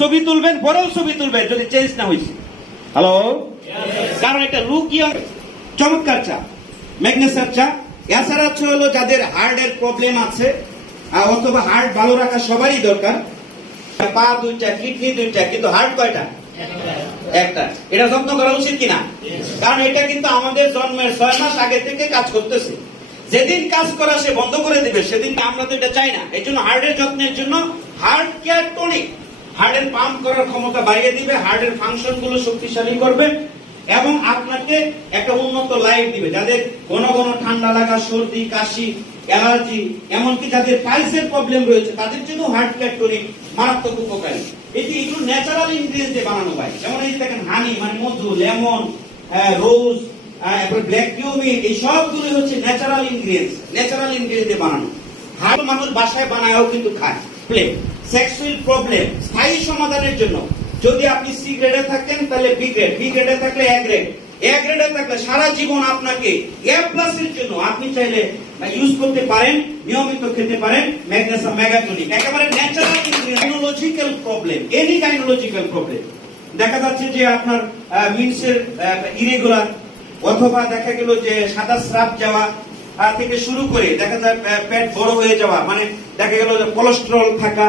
ছবি তুলবেন, বড়ও ছবি তুলবেন যদি চেঞ্জ না হয়েছে। হ্যালো, কারণ এটা লুক ইয়াং, চমৎকার চা, ম্যাগনেসিয়াম চা। এছাড়া হলো যাদের হার্টের প্রবলেম আছে অথবা হার্ট ভালো রাখা সবারই দরকার। পা দুইটা, কিডনি দুইটা, কিন্তু হার্ট কয়টা? একটা। এটা যত্ন করা উচিত কিনা? কারণ এটা কিন্তু আমাদের জন্মের 6 মাস আগে থেকে কাজ করতেছে। যেদিন কাজ করা সে বন্ধ করে দিবে সেদিন আমরা তো এটা চাই না। এই জন্য হার্টের যত্নের জন্য হার্ট কেয়ার টনিক হার্টের পাম্প করার ক্ষমতা বাড়িয়ে দিবে, হার্টের ফাংশন গুলো শক্তিশালী করবে এবং আপনাকে একটা উন্নত লাইফ দিবে। যাদের ঘন ঘন ঠান্ডা লাগা, সর্দি, কাশি, অ্যালার্জি, এমনকি যাদের পাইলসের প্রবলেম রয়েছে তাদের জন্য হার্ট কেয়ার টনিক মারাত্মক উপকারী। এগুলো ন্যাচারাল ইনগ্রিডিয়েন্ট দিয়ে বানানো হয়। যেমন এই দেখেন হানি মানে মধু, লেমন, রোজ, ব্ল্যাক কিউমিন, এই সবগুলো হচ্ছে ন্যাচারাল ইনগ্রিডিয়েন্ট দিয়ে বানানো। হার্ট মানুষ বাসায় বানায়ও কিন্তু খায়। সেক্সুয়াল প্রবলেম স্থায়ী সমাধানের জন্য যদি আপনি সি গ্রেডে থাকেন তাহলে বি গ্রেড, বি গ্রেডে থাকলে এ গ্রেড, এ গ্রেডে থাকলে সারা জীবন আপনাকে এ প্লাস এর জন্য আপনি চাইলে ইউজ করতে পারেন, নিয়মিত খেতে পারেন ম্যাগনেসিয়াম মেগাটনিক। একেবারে natural gynaecological problem, any gynaecological problem, দেখা যাচ্ছে যে আপনার মিন্সের ইরেগুলার অথবা দেখা গেল যে সাদা স্রাব যাওয়া থেকে শুরু করে দেখা যায় পেট বড় হয়ে যাওয়া, মানে দেখা গেল যে কোলেস্টেরল থাকা,